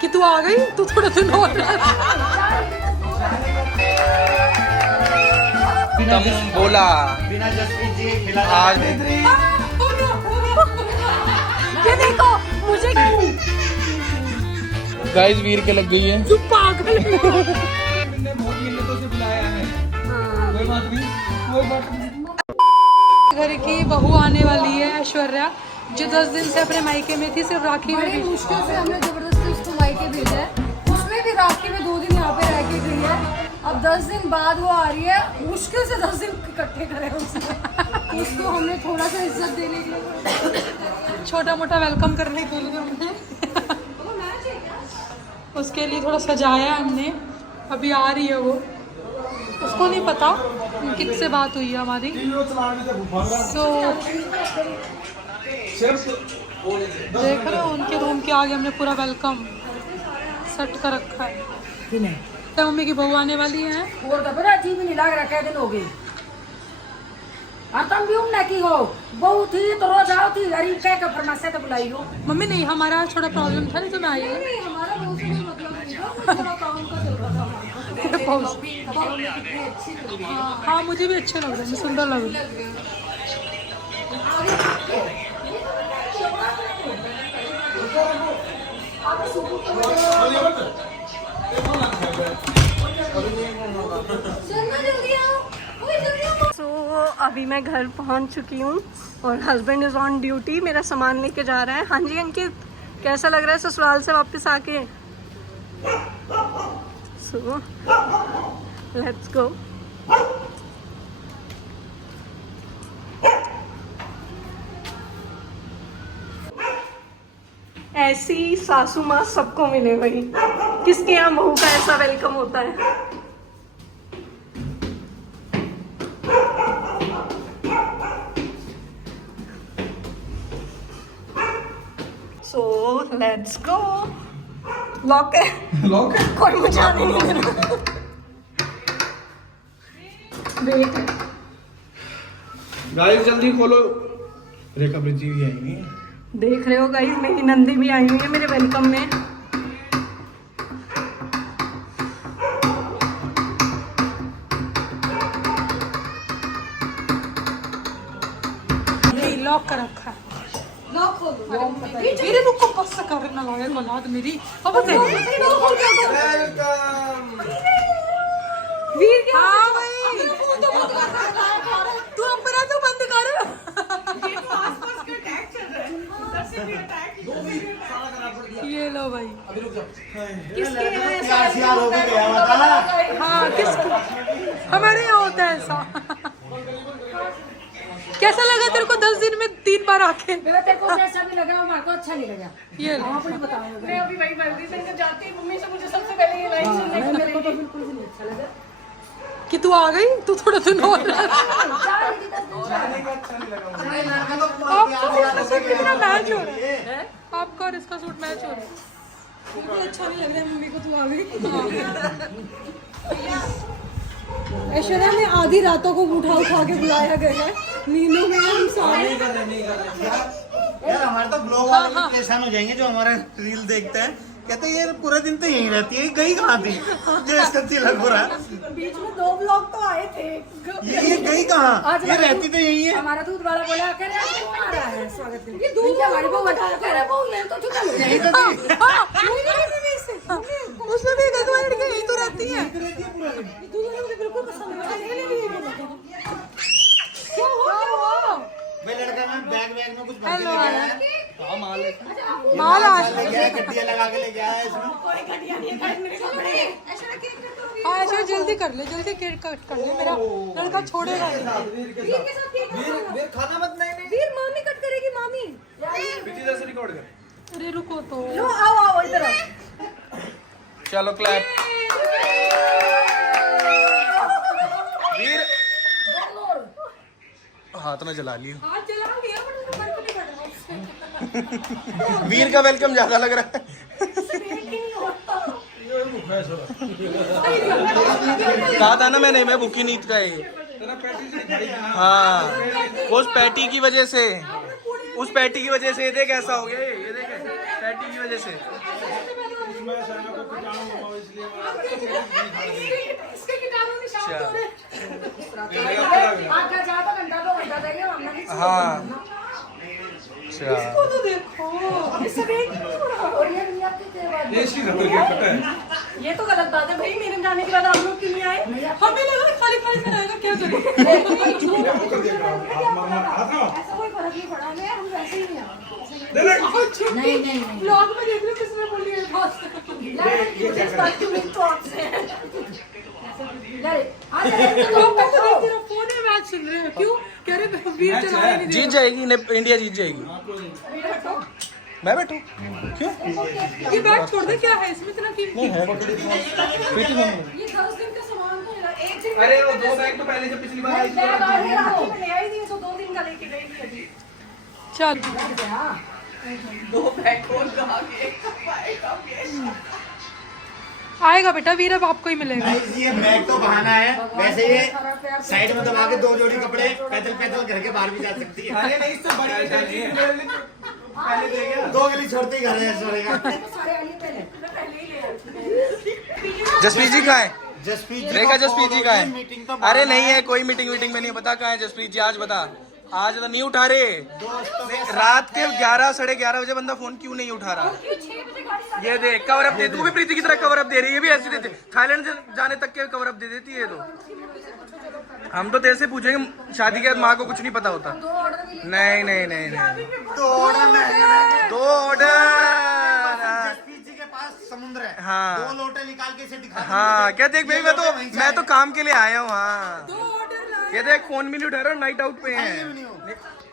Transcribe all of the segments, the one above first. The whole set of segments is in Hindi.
कि तू आ गई, तू थोड़ा दिन और तुम बोला बिना जसप्रीत जी खिला आज ये देखो मुझे गाइस वीर के लग गई है। तू पागल है। घर की बहू आने वाली है ऐश्वर्या, जो 10 दिन से अपने मायके में थी, सिर्फ राखी में बड़ी भी। मुश्किल से हमने जबरदस्ती उसको मायके भेजा है। उसमें भी राखी में 2 दिन यहाँ पे रह के गई है। अब 10 दिन बाद वो आ रही है, मुश्किल से 10 दिन इकट्ठे करे उसने। तो उसको हमने थोड़ा सा इज्जत देने के लिए छोटा मोटा वेलकम करने के लिए हमने उसके लिए थोड़ा सजाया हमने। अभी आ रही है वो, उसको नहीं पता किससे बात हुई है हमारी। सो देख रहे हो उनके रूम के आगे हमने पूरा वेलकम सेट कर रखा है। तो मम्मी की बहू आने वाली है। और तो बड़ा अजीब नहीं लग रहा, क्या दिन हो गए। और तुम भी उमने की हो, बहू थी तो रोज आओ थी, अरे क्या का फरमाइश तो बुलाई हो। मम्मी नहीं, हमारा थोड़ा प्रॉब्लम था, नहीं तो मैं आई हूँ। नहीं हमारा बहू से कोई मतलब नहीं था, थोड़ा काम का चल रहा था हमारा। हाँ मुझे भी अच्छे लग रहे हैं, सुंदर लग रहे हैं। सो अभी मैं घर पहुंच चुकी हूँ और हस्बैंड इज़ ऑन ड्यूटी, मेरा सामान लेके जा रहा है। हाँ जी अंकित, कैसा लग रहा है ससुराल से वापस आके? So let's go. ऐसी सासू माँ सबको मिले भाई, किसके यहाँ बहू का ऐसा वेलकम होता है। So let's go. लॉक है, लॉक है। कोई मुझे आने नहीं दे रहा। वेट, गाइस जल्दी खोलो, रेखा ब्रिजी भी आएंगी। देख रहे हो गाइस, मेरी नंदी भी आई हुई है मेरे वेलकम में। लॉक कर रखा है। लॉक खोल दो। मेरे रुको बस करना लगे औलाद मेरी। अब देख वीर क्या हाँ भाई, तू अपना तो बंद कर। ये लो भाई। हाँ किसकी, हमारे यहाँ होता है ऐसा। कैसा लगा तेरे को 10 दिन में 3 बार आके? बेटा तेरे को कैसा भी लगा, हमारे को अच्छा नहीं लगा। ये लो। आप नहीं बताओ। मैं अभी वही मर्जी से जाती, मम्मी से मुझे सबसे पहले ये लाइन सुनने को मेरे को तो मिलेगी बिल्कुल भी नहीं अच्छा लगा। कि तू आ गई, तू थोड़ा दिन और रह। आपका सूट कितना मैच हो रहा है, आपका और इसका सूट मैच हो रहा है। बिल्कुल अच्छा नहीं लग रहा है, मम्मी को तू आ गई। ऐश्वर्या में आधी रातों को उठा उठा के बुलाया गया है, नींदों में हम सारे। यार हमारे तो ब्लॉग वाले भी परेशान हो जाएंगे जो हमारे रील देखते हैं, कहते हैं ये पूरा दिन तो यहीं रहती है, गई कहाँ थी? ये इसका तिलक हो रहा है। बीच में 2 ब्लॉग तो आए थे। ये गई कहाँ? ये रहती तो यहीं है। हमारा दूध वाला बोला कह रहे हैं कौन आ रहा है स्वागत के लिए। दूध हमारी बहू बता कह रहे बहू ये तो चुका ले। यहीं तो थी। उसने भी एक बार लड़के यही तो रहती है। दूध वाला मुझे बिल्कुल पसंद नहीं है। क्या हुआ? भाई लड़का मैं बैग में कुछ भर के लेके आया है। हाँ माल माल आज लेके आया, गड्डियाँ लगा के लेके आया इसमें। हाँ ऐसे जल्दी कर ले, जल्दी केक कट कर ले, मेरा लड़का छोड़ेगा नहीं। खाना मत नहीं वीर मामी कट करेगी मामी। अरे रुको तो। लो आओ आओ इधर आओ। चलो क्लैप। वीर हाथ में जला लियो। हाथ जला लिया पर उसको फर्क नहीं पड़ रहा। वीर का वेलकम ज्यादा लग रहा है। कहा था ना मैंने, मैं भूखी नींद का है। हाँ वो उस पैटी की वजह से, उस पैटी की वजह से ये देख ऐसा हो गया। ये देख पैटी की वजह से। हाँ अच्छा तो देखो ये तो गलत बात है भाई, मेरे जाने के बाद आप लोग क्यों नहीं आए? हमें लगा खाली खाली बनाएगा, क्या करें? ऐसा कोई फर्क नहीं पड़ा हमें, हम वैसे ही नहीं आए। नहीं नहीं ब्लॉग में देख रहे हो किसने बोली है बस। फोन में मैच सुन रहे हो क्यों? कह रहे वीर चलाने नहीं जीत जाएगी इंडिया जीत जाएगी। मैं बैठू क्यों? ये बैग छोड़ दे, क्या है इसमें इतना कीमती? नहीं है पकड़ी ये 10 दिन का सामान तो मेरा एक दिन अरे वो 2 बैग तो पहले से पिछली बार आई थी। मैं ले आई थी तो 2 दिन का लेके गई थी अभी। चल आएगा बेटा, वीर अब आपको ही मिलेगा। गाइस ये बैग तो बहाना है, वैसे ये साइड में दबा के 2 जोड़ी कपड़े पैदल पैदल घर के बाहर भी जा सकती है। अरे नहीं इससे बड़ी पहले दे गया। 2 गली छोड़ते ही घर है सोएगा। जसप्रीत जी कहाँ है? जसप्रीत जी रेखा जसप्रीत जी कहाँ है? मीटिंग तो अरे नहीं है कोई मीटिंग में नहीं, बता कहाँ है जसप्रीत जी? आज बता, आज तो नहीं उठा रहे। रात के 11 साढ़े 11 बजे बंदा फोन क्यों नहीं उठा रहा? ये देख कवर अप दे, तू भी प्रीति की तरह कवर अप दे रही है, ये भी ऐसे देते। थाईलैंड से जाने तक के कवर अप दे देती है। तो हम तो तेरे से पूछेंगे शादी के बाद माँ को कुछ नहीं पता होता। नहीं नहीं नहीं नहीं 2 ऑर्डर में 2 ऑर्डर। जसप्रीत जी के पास समुद्र है। हाँ। 2 लोटे निकाल के इसे दिखा। हाँ क्या देख भाई, मैं तो काम के लिए आया हूँ। हाँ ये देख फोन भी नहीं उठा रहा, नाइट आउट पे है।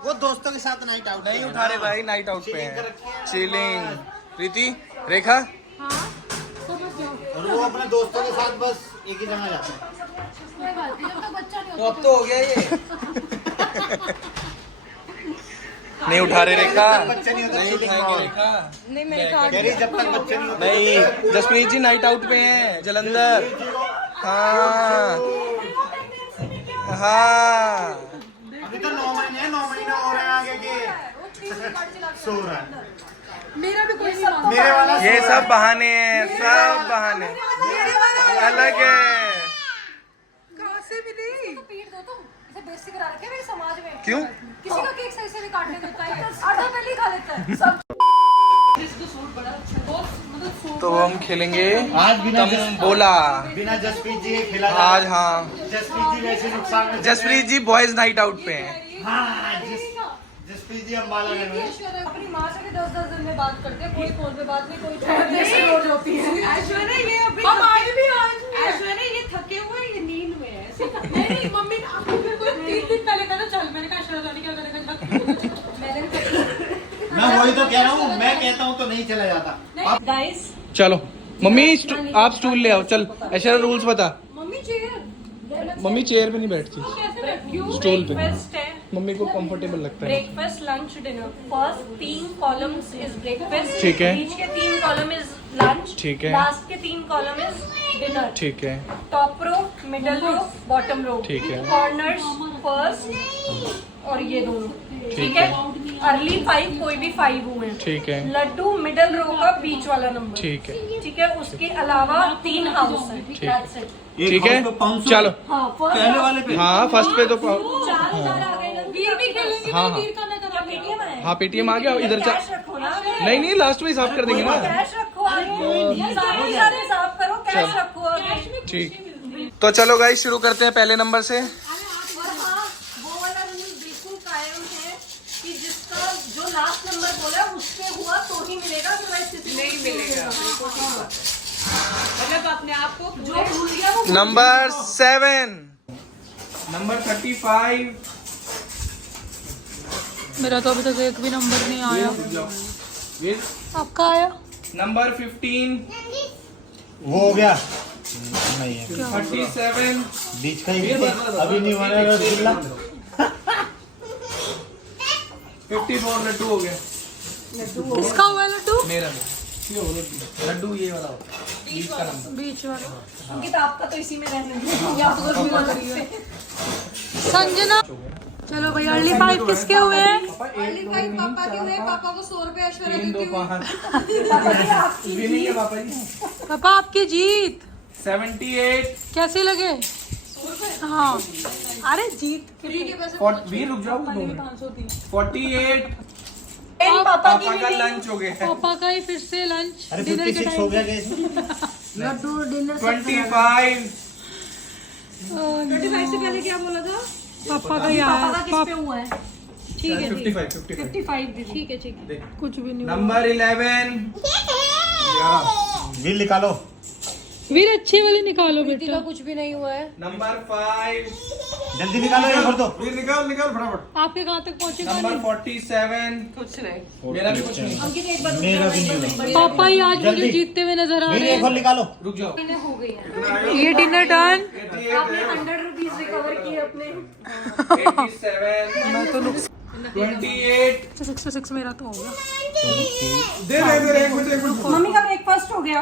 वो दोस्तों के साथ नाइट आउट नहीं उठा रहे भाई, नाइट आउट पे है। चिलिंग। प्रीति रेखा और वो अपने दोस्तों के साथ बस एक ही जगह जाते हैं। तो अब तो हो गया ये। नहीं उठा रहे रेखा, बच्चा नहीं होता, नहीं chilling उठाएंगे माहौल। रेखा। नहीं मेरे कार्ड कह रही जब तक बच्चे नहीं होते। नहीं जसप्रीत जी नाइट आउट पे हैं जलंधर। हाँ हाँ अभी तो 9 महीने हैं, 9 महीने और हैं आगे के। सो रहा है मेरा भी कोई नहीं मानता। मेरे वाला। ये सब बहाने हैं, सब बहाने अलग है। कहाँ से मिली? पीट दो तुम, इसे बेइज्जती करा रखे मेरे समाज में। क्यों? किसी का केक सही से नहीं काटने देता है, आधा पहले ही खा लेता है सब। तो हम खेलेंगे आज बिना तम बोला बिना जसप्रीत जी के खिला आज। हाँ जसप्रीत जी वैसे नुकसान में जसप्रीत जी बॉयज नाइट आउट पे हैं। हाँ जसप्रीत जी अम्बाला में अपनी माँ से भी 10-10 दिन में बात करते हैं, कोई फोन पे बात नहीं, कोई रोज होती है। ऐश्वर्या ये अभी हम आए भी आज। ऐश्वर्या ये थके हुए ये नींद में है। नहीं मम्मी ने आपको फिर कोई 3 दिन पहले कहना चल, मैंने कहा ऐश्वर्या जानी क्या करेगा? मैं वही तो कह रहा हूँ, मैं कहता हूँ तो नहीं चला जाता। गाइस चलो मम्मी आप स्टूल ले आओ। चल ऐसा रूल्स बता। मम्मी चेयर मम्मी चेयर पे नहीं बैठती, स्टूल पे। ब्रेकफास्ट है, मम्मी को कंफर्टेबल लगता है। Breakfast lunch dinner. First 3 columns is breakfast, ठीक है। बीच के 3 कॉलम इज लंच, ठीक है। लास्ट के 3 कॉलम इज डिनर। ठीक है top row, middle row, bottom row. ठीक है। कॉर्नर्स फर्स्ट और ये दोनों। ठीक है। अर्ली 5 कोई भी 5 हुए हैं। ठीक है लड्डू मिडल रो का बीच वाला नंबर। ठीक है ठीक है। उसके अलावा 3 हाउस है। ठीक। That's it। ठीक है चलो। हाँ फर्स्ट पहले वाले पे हाँ फर्स्ट पे तो 4 उधर आ गए ना। वीर भी खेलेंगे। हाँ, हाँ। वीर का मैं करा पेटीएम है। हाँ पेटीएम आ गया इधर। कैश रखो ना। नहीं नहीं लास्ट में हिसाब कर देंगे ना। कैश रखो आगे, सारे हिसाब करो, कैश रखो आगे। ठीक तो चलो गाइस शुरू करते हैं पहले नंबर से। और हाँ वो वाला रूल बिल्कुल कायम है कि जिसका जो लास्ट नंबर बोला उससे हुआ तो ही मिलेगा, अदरवाइज किसी को नहीं मिलेगा। मतलब अपने आप को जो भूल गया वो नंबर 7 नंबर 35। मेरा तो अभी तक एक भी नंबर नहीं आया। आपका आया? नंबर 15 वो हो गया नहीं है 37 बीच का ही अभी नहीं बना रसगुल्ला। 54 लड्डू हो गया। किसका हुआ लड्डू? मेरा लड्डू ये वाला होता है, बीच का नंबर। बीच वाला। अंकित आपका तो इसी में रहने दो, या तो कुछ भी ना करिए। संजना चलो भाई अर्ली 5 किसके हुए हैं? अर्ली 5 पापा के हुए, पापा को 100 रुपए ऐश्वर्या 3 2 देती हूँ। 5 विनिंग है पापा जी। पापा आपकी जीत 78 कैसे लगे? हाँ अरे जीत फ्री के पैसे 40 रुक जाओ 500 थी। 48 पापा पापा का लंच हो गया। पापा का ही फिर से लंच अरे डिनर के 56 हो टाइम। गया इसमें। लड्डू डिनर 25 35 से पहले क्या बोला था? पापा का ही पापा आया। का किस पे हुआ है? ठीक है 55 55 दीदी। ठीक है ठीक है कुछ भी नहीं हुआ। नंबर 11 बिल निकालो। वीर अच्छे वाले निकालो का बेटा। कुछ भी नहीं हुआ है। नंबर 5 जल्दी निकालो ये भर दो। निकाल निकाल फटाफट। आपके कहाँ तक पहुँचे नंबर 47 कुछ नहीं। मेरा भी कुछ नहीं। अंकित एक बार मेरा भी नहीं हुआ। पापा ही आज मुझे जल्दी। जीतते हुए नजर आ बिल रहे एक और हैं। निकालो। रुक जाओ। हो गई है। ये डिनर डन। 88 आपने 100 रुपीज रिकवर किए अपने। 87 मैं तो नुक्स 28 66 मेरा तो हो गया। दे एक मिनट मम्मी का ब्रेकफास्ट हो गया।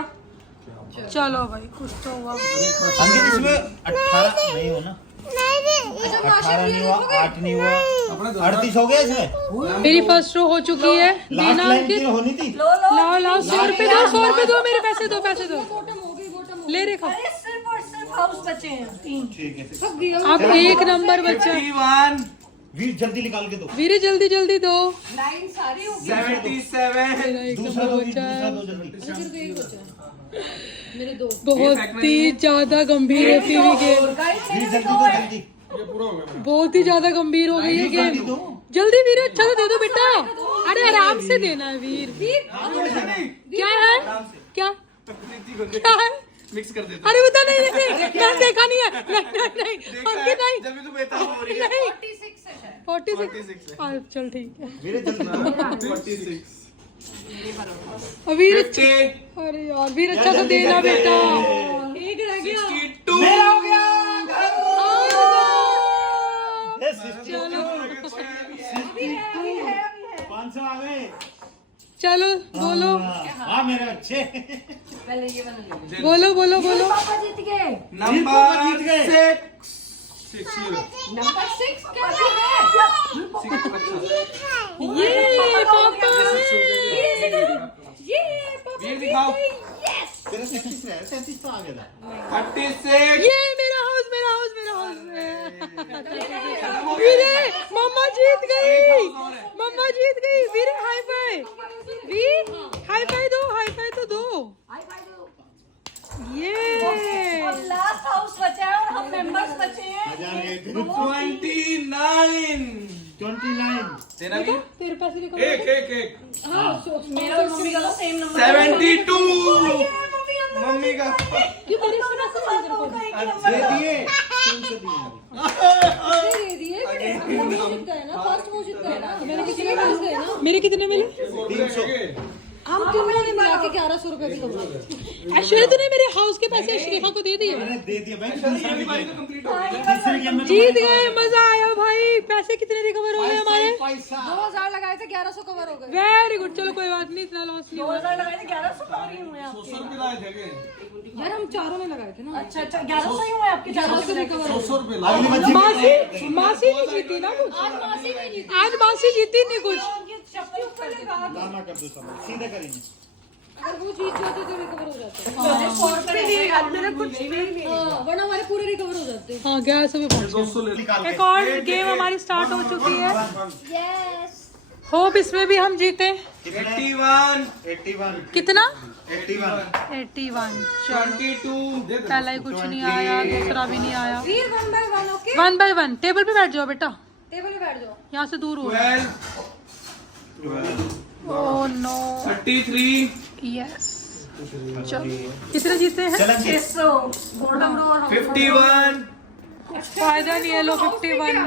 चलो भाई कुछ तो हुआ। अंकित इसमें 18 नहीं हो ना। 18 नहीं हुआ, 8 नहीं हुआ, 38 हो गया इसमें। मेरी फर्स्ट रो हो चुकी है। लास्ट देना लाइन अंकित। की होनी थी। लाओ लाओ 100 रुपए दो 100 रुपए दो मेरे पैसे दो पैसे दो। ले रे खा। अरे सिर्फ और सिर्फ हाउस बचे हैं 3। ठीक है। अब एक नंबर बचा। 51 वीर जल्दी निकाल के दो। वीरे जल्दी जल्दी दो। लाइन सारी हो 77 मेरा एक दूसरा नंबर दो वीर, बचा दूसरा है। दो जल्दी। मेरे दो। बहुत ही ज्यादा गंभीर है टीवी गेम। वीर जल्दी दो जल्दी। बहुत ही ज्यादा गंभीर हो गई है गेम। जल्दी वीर अच्छा तो दे दो बेटा। अरे आराम से देना है वीर। क्या है क्या क्या है? मिक्स कर देता। अरे बता नहीं मैंने देखा नहीं है। नहीं अंकित नहीं जब भी तू बेटा हो रही है नहीं 46 46 चल ठीक है। वीर जल्दी दो। 46 वीर 50 अरे यार वीर अच्छा तो देना बेटा। एक रह गया। 62 मेरा हो गया। Yes, चलो 500 आ गए। चलो बोलो हाँ मेरे अच्छे। पहले ये वाला ले लो। बोलो बोलो बोलो। पापा जीत गए। नंबर जीत गए। 6 नंबर 6 क्या है? ये पापा ये पापा ये दिखाओ तेरा 33 है, 33 तो आ गया था। 36 ये मेरा हाउस वीरे मम्मा जीत गई। मम्मा जीत गई। वीरे हाई फाई। वीर हाई फाई तो दो। ये और लास्ट हाउस बचा है और हम मेंबर्स बचे हैं। 29 तेरा भी तेरे पैसे निकल एक मेरा और मम्मी का तो सेम नंबर 72 मम्मी का क्यों तेरे इसमें पैसे नहीं तेरे को? दे दिए 300 दिए। दे दिए। वो जीत गए ना, फर्स्ट वो जीत गए ना। मेरे कितने गए ना? मेरे कितने मिले? 300 हम क्यों मिलेंगे मिला के 1100 रुपए भी कमाए। ऐश्वर्या तूने मेरे हाउस के पैसे श्रेखा को दे दिए। मैंने दे दिया भाई। दूसरा भी गया। तीसरे गेम में जीत गए मजा आया भाई। पैसे कितने रिकवर हो गए हमारे? 2000 लगाए थे 1100 कवर हो गए। Very good. चलो कोई बात नहीं इतना लॉस नहीं हुआ। 2000 लगाए थे 1100 कवर ही हुए आपके। यार हम चारों ने लगाए थे ना। अच्छा 1100 ही हुए आपके। 1100 रिकवर हो गए। अगली बार जीत मासी मासी नहीं जीती ना कुछ। आज मासी जीती नहीं कुछ। चप्पल ऊपर लगा लाना कर दो सब सीधे करेंगे। अगर वो जीत जाते तो रिकवर हो जाते। हमारे 100 रुपए दिए आज मेरे कुछ भी नहीं। हाँ, वरना हमारे पूरे रिकवर हो जाते। हाँ गया सभी पहुंच गए। निकाल एक और गेम हमारी स्टार्ट हो चुकी है। यस। होप इसमें भी हम जीते। 81 कितना? 81 81। चलो 22 पहला ही कुछ नहीं आया दूसरा भी नहीं आया। वीर 1 बाय 1 ओके। 1 बाय 1 टेबल पे बैठ जाओ बेटा। टेबल पे बैठ जाओ। यहाँ से दूर हो रहा है। 12 ओह नो 33 यस। चलो कितने जीते हैं? 600 बॉटम रो और 51 फायदा नहीं है। लो 51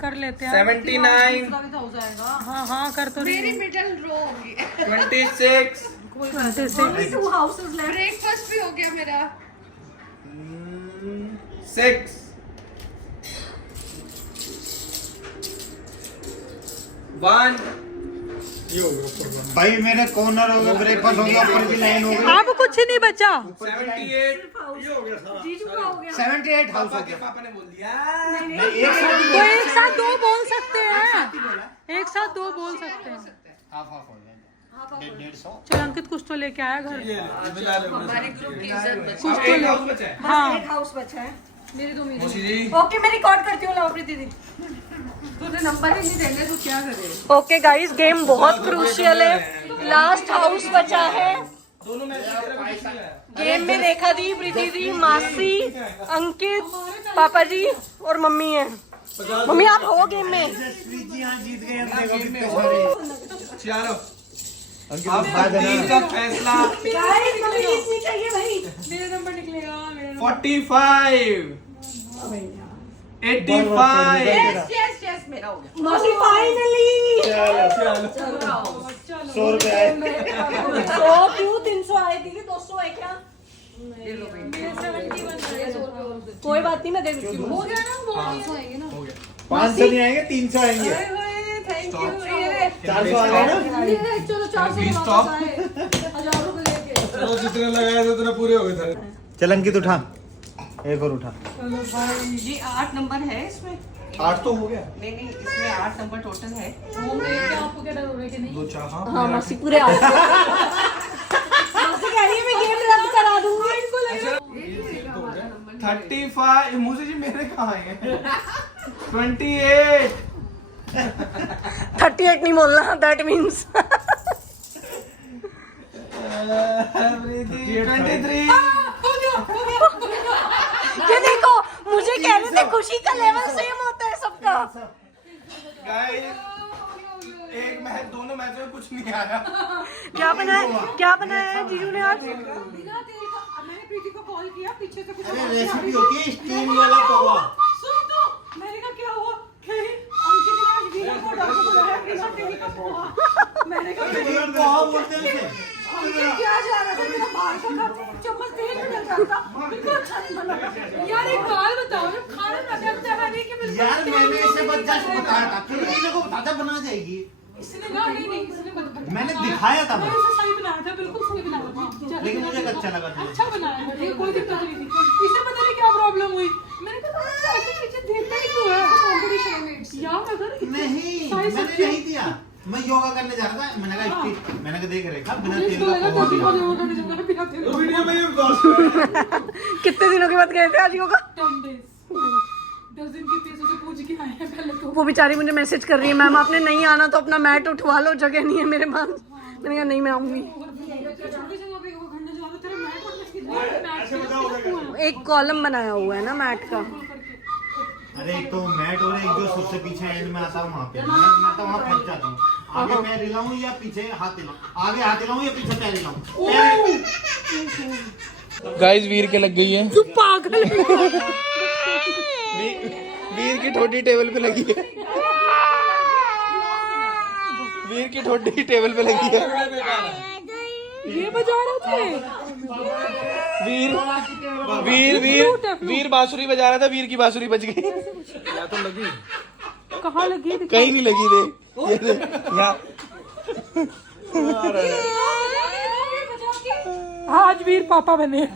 कर लेते हैं। 79 भी तो हो जाएगा। हाँ हाँ कर तो रही हूँ। मिडिल रो होगी। 26 Only 2 houses left. ब्रेकफास्ट भी हो गया मेरा। 6 1 भाई मेरे कॉर्नर हो गए, ब्रेकफास्ट हो गया, ऊपर की लाइन हो गई, अब कुछ नहीं बचा। 78 हाउस हो गया। पापा ने बोल दिया तो एक साथ दो बोल सकते हैं, एक साथ दो बोल सकते हैं। हाफ हाफ हो गया, 150। चल अंकित कुछ तो लेके आया घर। हमारे ग्रुप की इज्जत बची। कुछ तो ले। हाँ एक हाउस बचा है। मेरी तो मेरी ओके मैं रिकॉर्ड करती हूँ लवप्रीत दीदी। तुझे नंबर ही नहीं देंगे तो क्या करे। ओके गाइस गेम बहुत क्रूशियल है। लास्ट हाउस बचा है। गेम में रेखा दी, प्रीति दी, मासी, अंकित, पापा जी और मम्मी है। मम्मी आप हो गेम में। जसप्रीत जी यहाँ जीत गए, हम देखो कितने सारे। चलो अंकित अब जीत का फैसला। गाइस मम्मी जीतनी चाहिए भाई। मेरा नंबर निकलेगा, मेरा 45 85 यस मेरा हो गया। Mummy finally. 100 रुपए आए। 100 क्यों 300 आए दीदी, 200 है क्या? कोई बात नहीं मैं दे देती हूँ। हो गया ना वो 500 आएंगे ना। 500 नहीं आएंगे, 300 आएंगे। Thank you. 400 आ गए ना। चलो 400 Stop. 1000 रुपए लेके। चलो जितने लगाए थे उतने पूरे हो गए थे। चल अंकित उठा, एक और उठा। ये 8 नंबर है इसमें। 8 तो हो गया। नहीं इसमें 8 नंबर टोटल है। वो देख के आपको क्या डर हो रहा है कि नहीं? दो चार हाँ मासी पूरे आ गए। मासी कह रही है मैं गेम रद्द करा दूंगी। 35 मुझे जी मेरे कहाँ हैं 28 38 नहीं बोलना, दैट मीन्स 23 ये देखो मुझे कह रहे थे खुशी का लेवल सेम होता है सबका। गाइस एक मैच, दोनों मैच में कुछ नहीं आया। क्या बनाया है जीजू ने आज? बिना तेल का मैंने प्रीति को कॉल किया, पीछे से कुछ अरे रेसिपी होती है स्टीम वाला पोहा। सुन तो मैंने कहा क्या हुआ? कहीं अंकित ने आज वीडियो को डाल दिया बिना तेल का पोहा। मैंने कहा पोहा बोलते हैं उसे। अंकित क्या जा रहा था, मेरा बाहर का खा चम्मच तेल में डल जाता, बिल्कुल अच्छा नहीं बना। यार एक बात बताओ, जब खाना बनाते हैं नहीं कि बिल्कुल यार मैंने इसे बच्चा से बताया था, फिर मेरे को बताता बना जाएगी। इसने नहीं इसने मैंने दिखाया था मैंने उसे सही बनाया था, बिल्कुल सही बनाया था। लेकिन मुझे अच्छा लगा था। अच्छा बनाया था, ये कोई दिक्कत नहीं थी। इसे पता नहीं क्या प्रॉब्लम हुई, मैंने कहा ऐसे पीछे देखता ही क्यों है? कंपटीशन में यार अगर नहीं मैंने नहीं दिया, मैं योगा करने जा रहा था, मैंने कहा मैंने कहा देख रेखा बिना तेल का पोहा दिया। वीडियो में ये बता कितने दिनों के बाद गए थे आज योगा? 10 दिन की फीस उसे पूछ के आए हैं पहले तो। वो बेचारी मुझे मैसेज कर रही है, मैम आपने नहीं आना तो अपना मैट उठवा लो, जगह नहीं है मेरे पास। मैंने कहा नहीं मैं आऊंगी। एक कॉलम बनाया हुआ है ना मैट का। अरे एक तो मैट और एक जो सबसे पीछे एंड में आता है वहाँ पे, मैं तो वहाँ फंस जाता हूँ। आगे पैर हिलाऊं या पीछे हाथ हिलाऊं, आगे हाथ हिलाऊं या पीछे पैर हिलाऊं। गाइस वीर के लग गई है। तू पागल है। वीर की ठोडी टेबल पे लगी है। वीर की ठोडी टेबल पे लगी है। ये बजा रहे थे। वीर बांसुरी बजा रहा था, वीर की बांसुरी बज गई। कहाँ लगी? कहीं नहीं लगी थे। ये देख, यहाँ आज वीर पापा बने।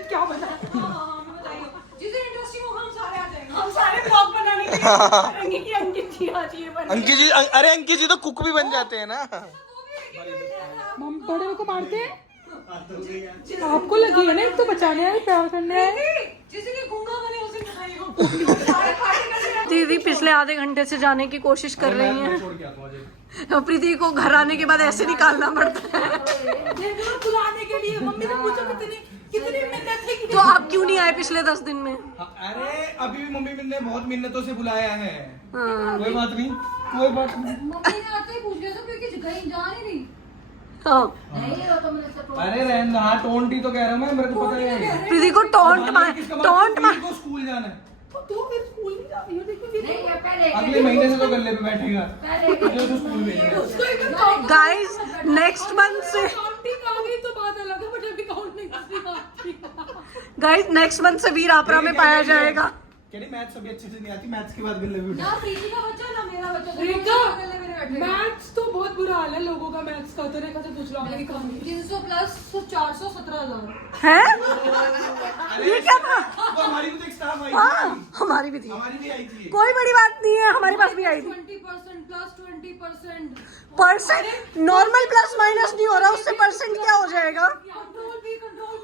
क्या बना? जिसे इंटरेस्टिंग होगा हम सारे आ जाएंगे, हम सारे ब्लॉग बनाने के लिए। अंकित जी आज ये बना। अंकित जी, अरे अंकित जी तो कुक भी बन जाते हैं ना। हम बड़े को मारते हैं। आपको लगी है ना, एक तो बचाने आए, प्यार करने आए। जिसे कि गूंगा बने उसे खाई हो। दीदी पिछले आधे घंटे से जाने की कोशिश कर रही हैं। प्रीति को घर आने के बाद ऐसे निकालना पड़ता है। बुलाने के लिए मम्मी ने पूछा कितनी मिन्नत थी कि तो आप क्यों नहीं आए पिछले 10 दिन में? अरे अभी भी मम्मी ने बहुत मिन्नतों से बुलाया है। हाँ। कोई बात नहीं। मम्मी ने आते ही पूछ लिया था क्योंकि कहीं जा नहीं रही। हाँ। नहीं हो तो मैंने सब अरे रहना, हाँ टोंट ही तो कह रहा हूँ मैं, मेरे को पता है। प्रीति को टोंट मार को स्कूल जाना है। तो फिर स्कूल नहीं जा रही हो, देखो नहीं ये पहले अगले महीने से तो गले पे बैठेगा जो तो स्कूल में। उसको एकदम गाइस नेक्स्ट मंथ से काउंटिंग आ गई तो बात अलग है, बट अभी काउंट नहीं करती। गाइस नेक्स्ट मंथ से वीर आपरा में पाया जाएगा। कह रही मैथ्स अभी अच्छे से नहीं आती, मैथ्स के बाद गले में ना प्रीति का बच्चा ना मेरा बच्चा, दोनों प्रीता, बच्चे मेरे बैठे हैं। मैथ्स तो बहुत बुरा हाल है लोगों का मैथ्स का, तो रेखा से पूछ लो आगे की कहानी। 300 प्लस 400 17,000। हैं ये क्या था? वो हमारी भी तो एक स्टाफ आई हाँ थी, हमारी भी थी, हमारी भी आई थी। कोई बड़ी बात नहीं है, हमारे पास भी आई थी। 20% plus 20%। Percent normal plus minus नहीं हो रहा, उससे परसेंट क्या हो जाएगा? कंट्रोल भी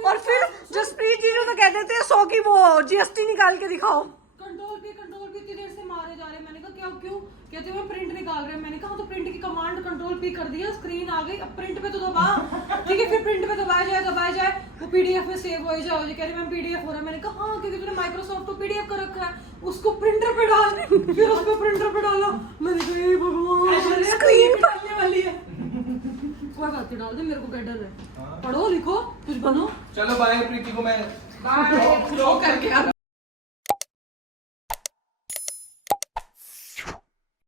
और फिर जसप्रीत जी जो तो कहते थे 100 की वो जीएसटी निकाल के दिखाओ। कंट्रोल भी इतनी देर से मारे जा रहे हैं। मैंने कहा क्या क्यों? कहते हैं प्रिंट निकाल रहे हैं। मैंने कहा तो प्रिंट की कमांड कंट्रोल पी कर दिया, स्क्रीन आ गई, अब प्रिंट पे तो दबा। ठीक है फिर प्रिंट पे दबाया जाए वो पीडीएफ में सेव हो जाओ। कह रही मैम पीडीएफ हो रहा है। मैंने कहा हाँ क्योंकि तूने माइक्रोसॉफ्ट को पीडीएफ कर रखा है, उसको प्रिंटर पे डाल, फिर उसको प्रिंटर पे डाला। मैंने कहा हे भगवान स्क्रीन पर डालने वाली है। कोई बात नहीं, डाल दे, मेरे को क्या डर है। पढ़ो लिखो कुछ बनो। चलो बाय प्रीति को मैं ड्रॉ करके आ